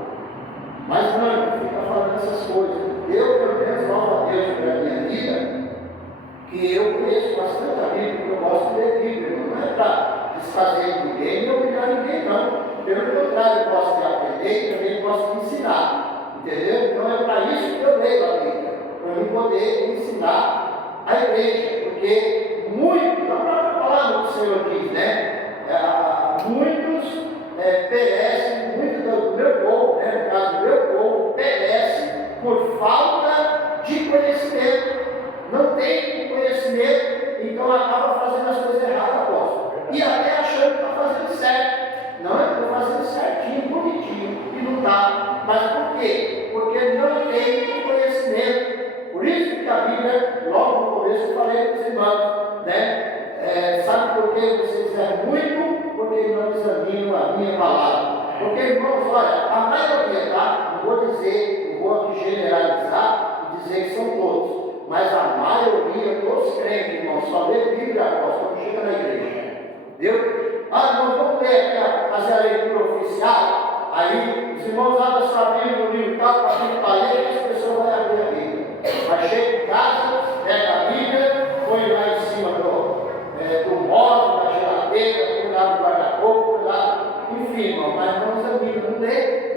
Mas não fica falando essas coisas. Eu, pelo menos, louvo a Deus pela minha vida, que eu conheço bastante a Bíblia, porque eu gosto de ler Bíblia. Não é para desfazer ninguém e humilhar ninguém, não. Pelo contrário, eu gosto de aprender e também gosto de ensinar. Entendeu? Então é para isso que eu leio a Bíblia, para eu poder ensinar a igreja, porque muitos, a própria palavra do Senhor diz, né? Muitos perecem, muito do meu povo, né? No caso do meu povo, perece por falta de conhecimento. Não tem conhecimento, então acaba fazendo as coisas erradas, apóstolo. E até achando que está fazendo certo. Não, eu estou fazendo certinho, bonitinho, e não está. Mas por quê? Porque não tem conhecimento. Por isso que a Bíblia, logo no começo, eu falei para os irmãos, né? Sabe por que vocês é muito? Porque não examinam a minha palavra. Porque, irmãos, olha, a maioria, tá? Não vou dizer, não vou aqui generalizar e dizer que são todos, mas a maioria, todos crentes, irmãos, só lê Bíblia, apóstolo, quando chega na igreja. Entendeu? Nós vamos ler aqui, fazer a leitura oficial. Aí, os irmãos abrem sua Bíblia no livro tal, para a gente ler, e as pessoas vão abrir a Bíblia. Vai chega em casa, pega a Bíblia, põe lá em cima do móvel, da geladeira, põe lá no guarda-roupa, põe lá, enfim, irmão, mas não examina, não lê.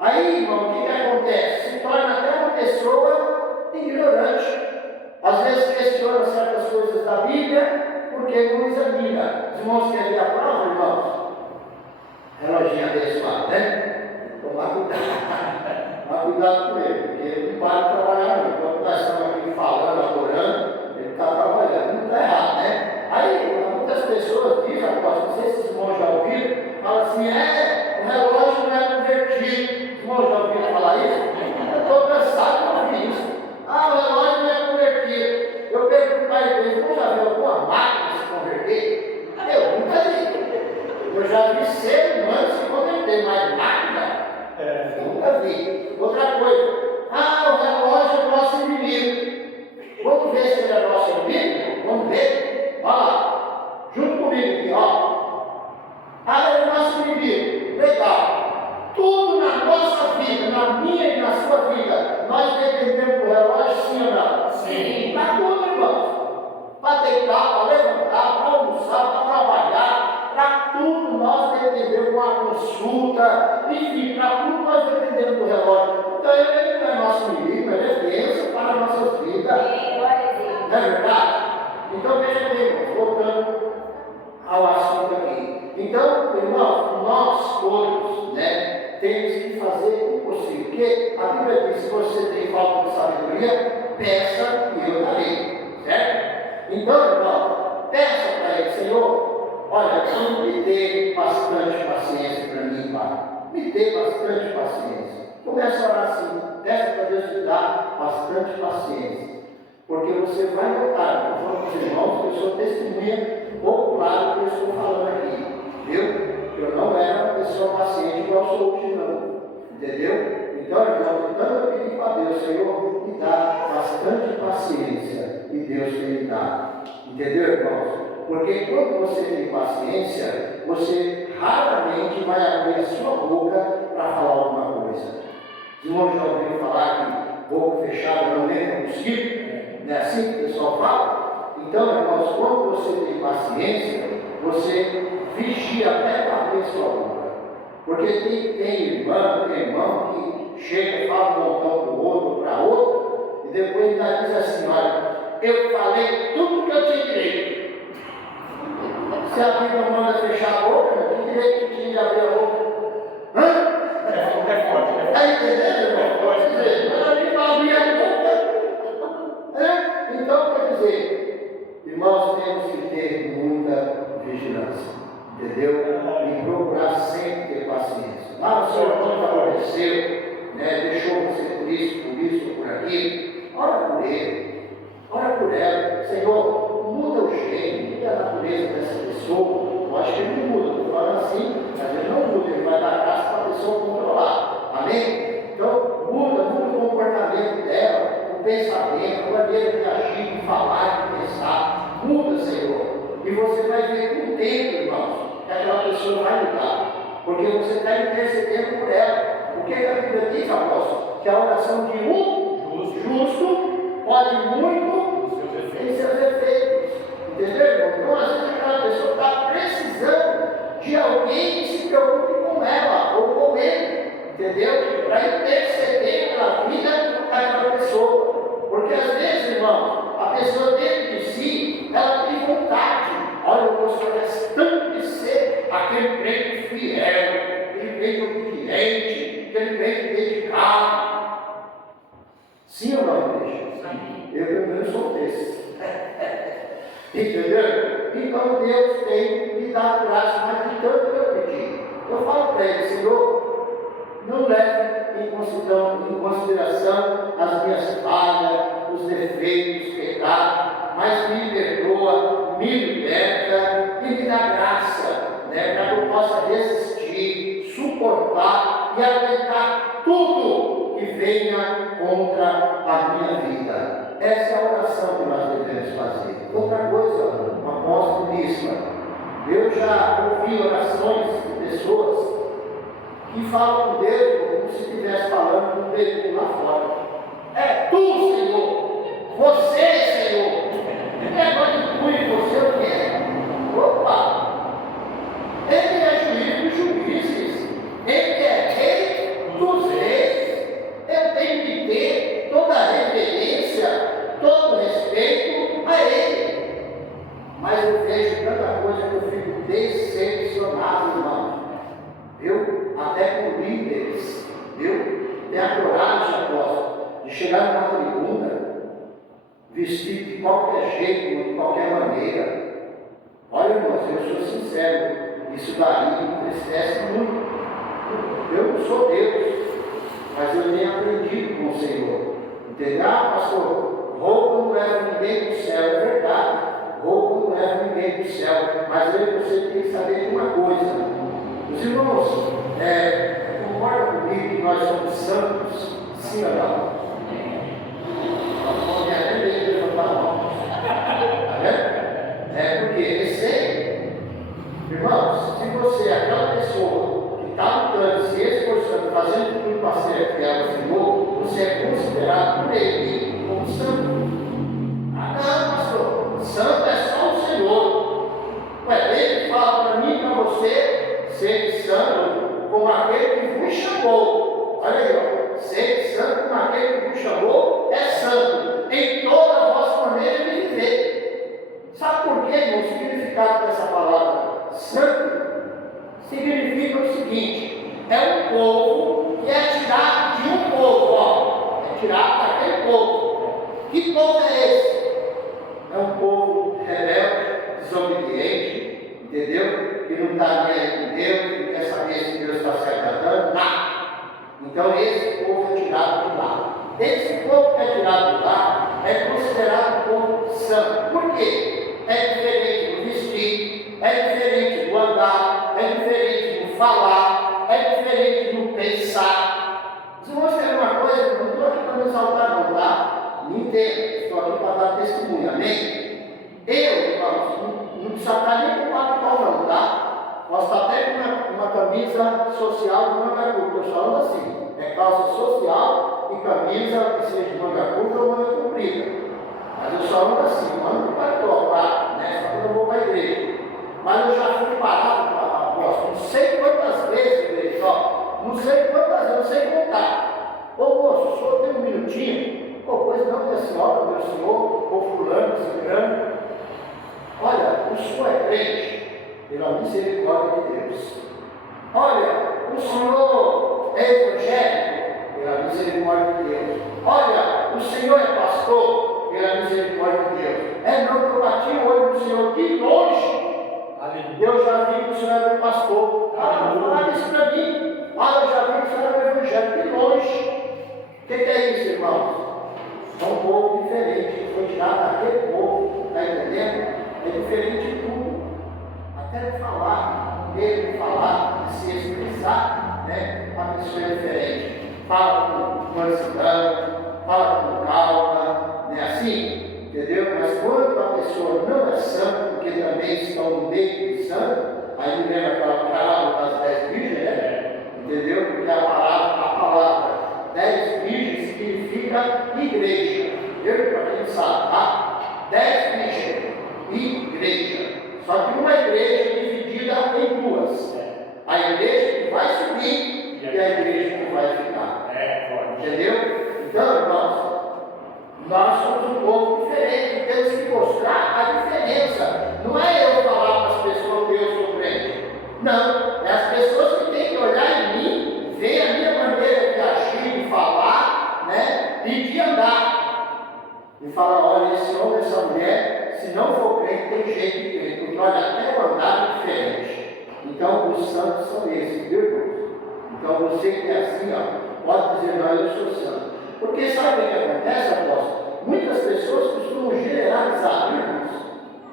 Aí, irmão, o que acontece? Se torna até uma pessoa ignorante. Às vezes questiona certas coisas da Bíblia, porque não examina. Os irmãos querem ver a prova, irmãos? Reloginho abençoado, né? Tomar cuidado. Tomar cuidado com ele, porque ele não para de trabalhar não. Quando nós estamos aqui falando, adorando, ele está trabalhando, não está errado, né? Aí, muitas pessoas dizem, apóstolo, não sei se os irmãos já ouviram, falam assim, o relógio não é convertido. Os irmãos já ouviram falar isso? Eu estou cansado de ouvir isso. O relógio não é convertido. Eu pergunto para a igreja, não já viu alguma máquina se converter? Eu nunca vi. Eu já vi ser humano se converter, mas máquina? Eu nunca vi. Outra coisa, o relógio é nosso inimigo. Vamos ver se ele é nosso inimigo? Vamos ver? Olha lá, junto comigo aqui, ó. Ele é nosso inimigo. Legal. Tudo na nossa vida, na minha e na sua vida, nós dependemos do relógio, sim ou não? Sim. Para tudo, irmãos. Para deitar, para levantar, para almoçar, para trabalhar, para tudo nós dependemos de uma consulta, enfim, para tudo nós dependemos do relógio. Então ele não é nosso inimigo, ele é bênção para as nossas vidas. Não é verdade? Então veja bem, voltando ao assunto aqui. Então, irmãos, nós todos, né, temos que fazer o possível. Porque a Bíblia diz: se você tem falta de sabedoria, peça e eu darei. Certo? Então, irmão, peça para ele: Senhor, olha, me dê bastante paciência para mim, Pai. Me dê bastante paciência. Comece a orar assim: peça para Deus te dar bastante paciência. Porque você vai notar, eu falo para os irmãos, que eu sou testemunha popular do que eu estou falando aqui. Viu? Eu não era uma pessoa paciente igual sou hoje, não. Entendeu? Então, irmãos, então eu pedi para Deus: Senhor, me dá bastante paciência. E Deus tem me dado. Entendeu, irmãos? Porque quando você tem paciência, você raramente vai abrir a sua boca para falar alguma coisa. Os irmãos já ouviram falar que boca fechada não entra mosquito? Não é assim que o pessoal fala? Então, irmãos, quando você tem paciência, você vigia até para abrir a sua boca. Porque tem irmão que chega, fala um montão para o outro, para outro, e depois ainda diz assim: olha, eu falei tudo que eu tinha direito. Se a Bíblia manda fechar a boca, que direito que tinha de abrir a boca? Hã? É forte. Está entendendo, irmão? Pode dizer, mas a Bíblia abrir a boca. Então, quer dizer, irmãos, temos que ter muita vigilância, entendeu? E procurar sempre ter paciência. Lá o Senhor não favoreceu, né? Deixou você triste por isso ou por aquilo. Ora por ele, ora por ela. Senhor, muda o jeito, muda a natureza dessa pessoa. Eu acho que ele não muda, estou falando assim, mas ele não muda, ele vai dar graça para a pessoa controlar. Amém? Então, muda o comportamento dela, o pensamento, a maneira de agir, de falar, de pensar. Muda, Senhor. E você vai ver com o tempo, irmãos, que aquela pessoa vai mudar. Porque você está intercedendo por ela. O que a Bíblia diz, apóstolo? Que a oração de um justo pode muito em seus efeitos. Entendeu, irmão? Então, às vezes, aquela pessoa está precisando de alguém que se preocupe com ela ou com ele. Entendeu? Para interceder pela vida daquela pessoa. Porque às vezes, irmão, a pessoa dentro de si, ela tem vontade. Olha, eu gostaria tanto de ser aquele crente fiel, aquele crente obediente, aquele crente dedicado. Sim ou não, igreja? Eu, pelo menos, sou desse. Entendeu? Então Deus tem me dado graça, mas de tanto eu pedi. Eu falo para ele: Senhor, não leve em consideração as minhas falhas, os defeitos, os pecados, mas me perdoa, me liberta e me dá graça, né, para que eu possa resistir, suportar e aguentar tudo que venha contra a minha vida. Essa é a oração que nós devemos fazer. Outra coisa, o apóstolo diz: eu já ouvi orações de pessoas que falam com Deus como se estivesse falando com Deus lá fora. É tu, Senhor, você, Senhor. Negócio de tu e você, o que é? Opa! Ele é juiz dos juízes, ele é rei dos reis. Eu tenho que ter toda a reverência, todo o respeito a ele. Mas eu vejo tanta coisa que eu fico decepcionado, irmão. Viu? Até com líderes, viu? Tem a coragem, apóstolo, de chegar numa tribuna, vestir de qualquer jeito, de qualquer maneira. Olha, irmãos, eu sou sincero, isso daí me entristece muito. Eu não sou Deus, mas eu tenho aprendido com o Senhor. Entendeu? Pastor, roubo não leva ninguém para o céu, é verdade. Roubo não leva ninguém para o céu, mas você tem que saber de uma coisa. Os irmãos, concordam comigo que nós somos santos? Sim ou não? Não é nem levantar a mão. Está vendo? Porque receio. Irmãos, se você é aquela pessoa que está lutando, se esforçando, fazendo tudo para ser fiel ao Senhor, você é considerado por Ele como santo. Ah, não, pastor. Santo é só o Senhor. Ué, Ele fala para mim e para você: ser santo como aquele que vos chamou. Olha aí, ó. Ser santo como aquele que no falar, é diferente no pensar. Se você tem uma coisa, eu não estou aqui para me exaltar, não, tá? Me entenda, estou aqui para dar testemunho, amém? Eu, irmãos, não precisa estar nem com paletó, não, tá? Posso estar até com uma camisa social de manga curta, estou falando assim, é calça social e camisa que seja de manga curta ou manga comprida. Mas eu só ando assim, eu ando com paletó, tá? Né? Só quando eu vou para a igreja. Mas eu já fui parado para a apóstolo, não sei quantas vezes, igreja, ó, não sei quantas vezes, não sei contar. Ô moço, o senhor tem um minutinho? Pô, pois não, minha senhora, meu senhor, ou fulano, ciclano. Olha, o senhor é crente, pela misericórdia de Deus. Olha, o senhor é evangélico, pela misericórdia de Deus. Olha, o senhor é pastor, pela misericórdia de Deus. É não que eu bati o olho no senhor de longe. Eu já vi que o senhor era um pastor. Fala isso para mim. Ah, eu já vi que o senhor era um evangélico de longe. O que é isso, irmãos? É um povo diferente. Foi tirado daquele povo, está entendendo? É diferente de tudo. Até de falar, de falar, de se expressar, né? A pessoa é diferente. Fala com mansidão, fala com calma, né? Assim. Entendeu? Mas quando a pessoa não é santa, porque também estão no meio de santo, aí me lembra aquela parábola das 10 virgens, né? Entendeu? Porque a palavra 10 virgens significa igreja. Entendeu? Para quem sabe, tá? 10 virgens, igreja. Só que uma igreja dividida em duas. A igreja que vai subir e a igreja que vai ficar. Entendeu? Então, irmãos, nós somos um povo diferente, temos que mostrar a diferença. Não é eu falar para as pessoas que eu sou crente. Não, é as pessoas que têm que olhar em mim, ver a minha maneira de agir, de falar, né, e de andar. E falar, olha, esse homem, essa mulher, se não for crente, tem jeito de crente, porque olha, até o andar é diferente. Então, os santos são esses, viu, irmãos? Então, você que é assim, ó, pode dizer, não, eu sou santo. Porque sabe o que acontece, apóstolo? Muitas pessoas costumam generalizar, irmãos?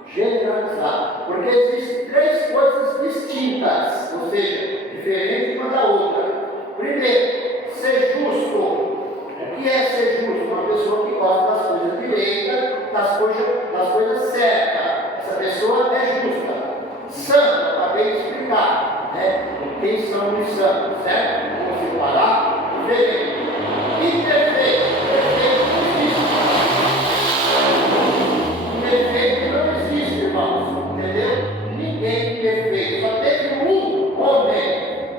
Generalizar. Porque existem três coisas distintas, ou seja, diferentes uma da outra. Primeiro, ser justo. O que é ser justo? Uma pessoa que gosta das coisas direitas, das coisas certas. Essa pessoa é justa. Santo, acabei de explicar, né? Quem são os santos, certo? Vamos separar e ver. Imperfeito, perfeito não existe, irmãos, entendeu? Ninguém perfeito, só teve um homem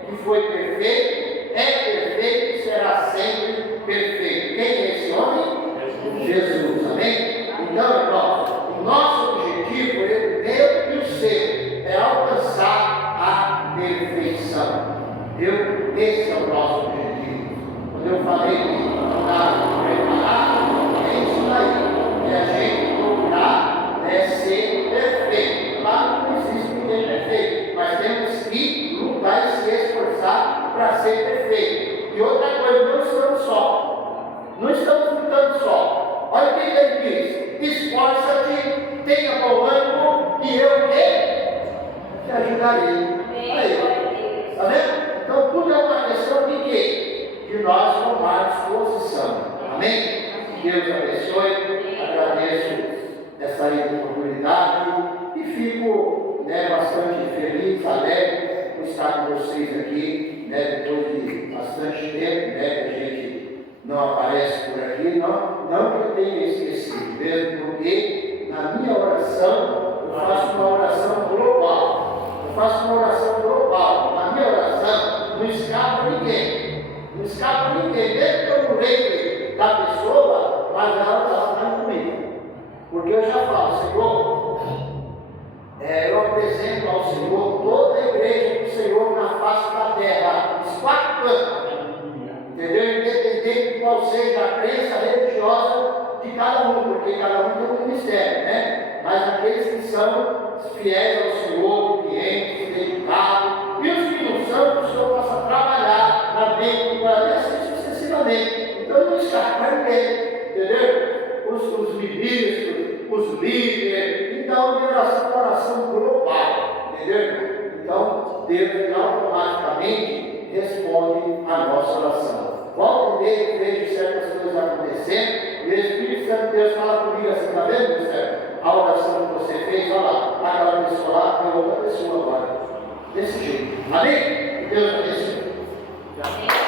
que foi perfeito, é perfeito e será sempre perfeito. Quem é esse homem? Jesus, amém? Então, irmãos, o nosso objetivo, o meu e o seu, é alcançar a perfeição. Entendeu? Esse é o nosso objetivo. Quando eu falei que preparar, é isso daí. É a gente procurar ser perfeito. Claro que não existe ninguém perfeito, mas temos que lutar e se esforçar para ser perfeito. E outra coisa, não estamos só. Não estamos lutando só. Olha o que ele diz: esforça-te, tenha bom ânimo, e eu te ajudarei. Aí, tá vendo? Então tudo é uma questão de quê? De nós tomarmos posição. Amém? Deus abençoe. Agradeço essa oportunidade e fico bastante feliz, alegre por estar com vocês aqui, depois de bastante tempo, que a gente não aparece por aqui, não que eu tenha esquecido, mesmo porque na minha oração eu faço uma oração global. Eu faço uma oração global. Na minha oração não escapa ninguém. Não escapa ninguém, mesmo que eu não lembre da pessoa, mas ela está comigo. Porque eu já falo, Senhor, eu apresento ao Senhor toda a igreja do Senhor na face da terra, os 4 cantos. Entendeu? Independente de qual seja a crença religiosa de cada um, porque cada um tem um ministério, né? Mas aqueles que são fiéis ao Senhor, obedientes, dedicados, e os que não são, que o Senhor possa trabalhar na mente do coração, assim sucessivamente. Então não escapa ninguém, entendeu? Os ministros, os líderes. Então, minha oração é uma oração global, entendeu? Então, Deus automaticamente responde a nossa oração. Volta e meia, vejo certas coisas acontecendo, e o Espírito Santo de Deus fala comigo assim, está vendo, José? A oração que você fez, olha lá, aquela pessoa lá, é outra pessoa agora. Desse jeito. Amém? Que Deus abençoe.